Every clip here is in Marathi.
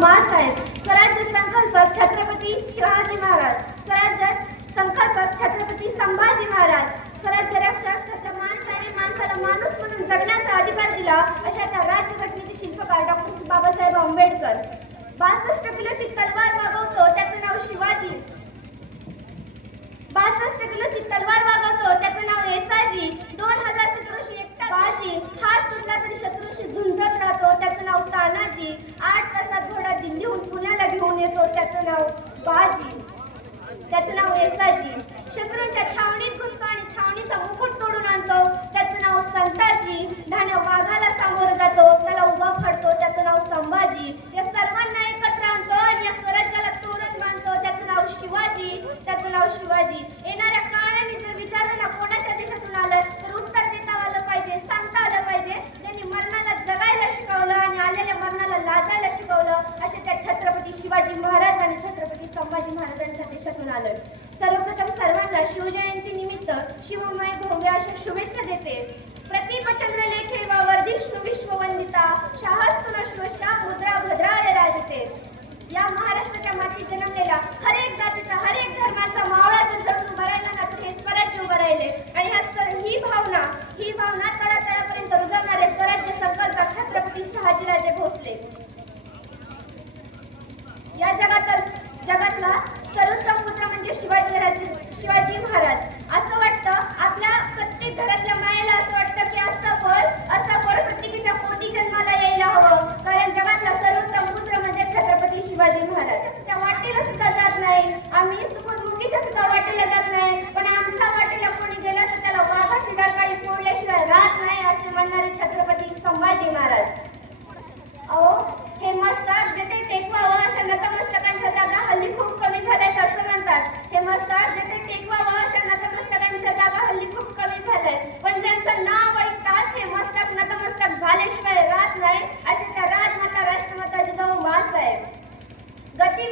बाळासाहेब स्वराज्य संकल्पक छत्रपती शिवाजी महाराज. स्वराज्य संकल्पक छत्रपती संभाजी महाराज. स्वराज्य रक्षक त्याच्या माणसाने माणसाला माणूस म्हणून जगण्याचा अधिकार दिला अशा त्या राज्यघटनेचे शिल्पकार डॉक्टर बाबासाहेब आंबेडकर. सर्वांना निमित्त शिवमय भव्य अशा शुभेच्छा देते. प्रतिपचंद्र लेखे वा वर्धिष्णू विश्ववंदिता शाहस्तुनश्व शाह मुद्रा भद्राय राजते. या महाराष्ट्राच्या मातीत जन्मलेला हर एक जातीचा हर एक धर्माचा मावळा जर धरून उभा ना तर हे स्वराज्य उभं राहिले. आणि ह्या स- ही भावना ही भावना तळातळापर्यंत रुजवणारे स्वराज्य संकल्प छत्रपती शहाजीराजे भोसले. या जगात जगातला सर्वोत्तम पुत्र म्हणजे शिवाजी राजे. शिवाजी महाराज. असं वाटतं आपल्या प्रत्येक घरातल्या मायेला असं वाटतं की असं फळ असा फळ प्रत्येकीच्या पोटी जन्माला यायला हवं. कारण जगातला सर्वोत्तम पुत्र म्हणजे छत्रपती शिवाजी महाराज. त्या वाटेला सुद्धा जात नाही. आम्ही सुखदुखीच्या सुद्धा वाटेला जात नाही. पण आमच्या वाटेला कोणी गेला तर त्याला वाघाची डरकाळी फोडल्याशिवाय राहत नाही असे म्हणणारे छत्रपती संभाजी महाराज. अहो हे मस्तक जेथे टेकवावं अशा नतमस्तकांच्या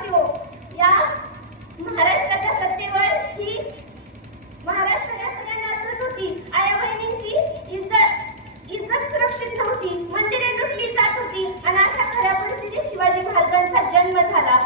क्यों या महाराष्ट्राच्या सत्तेवर ही महाराष्ट्राच्या सगळ्यांना अडचण होती. आया बहिणींची इज्जत इज्जत सुरक्षित नव्हती. मंदिरे लुटली जात होती. आणि अशा खऱ्या परिस्थितीत शिवाजी महाराजांचा जन्म झाला.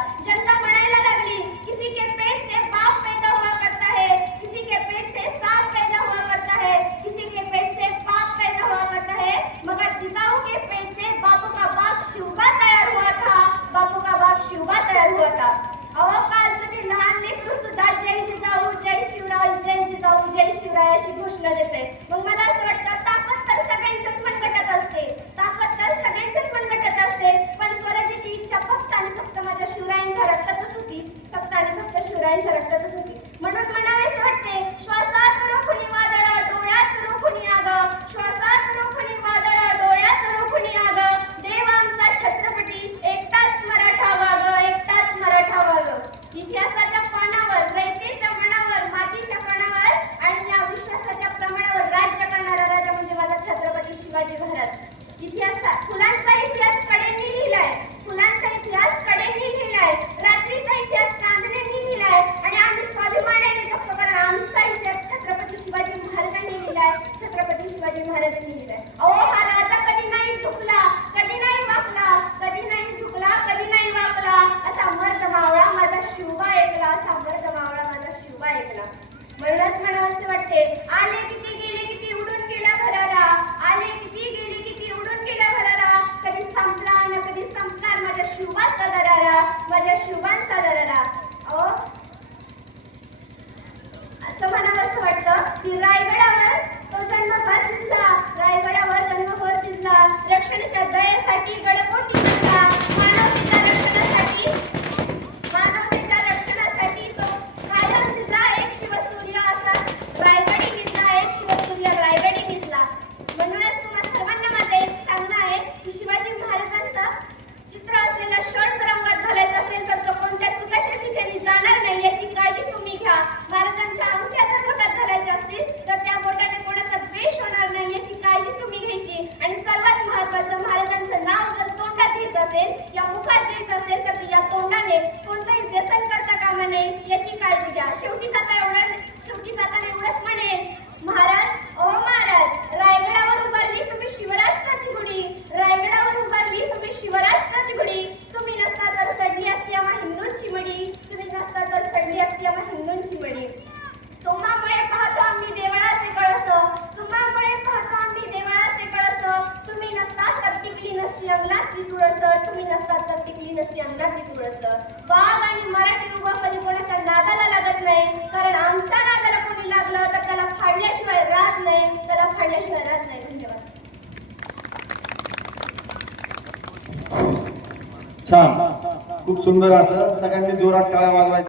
छान. खूप सुंदर असं सगळ्यांनी जोरात काळा वाजवायचा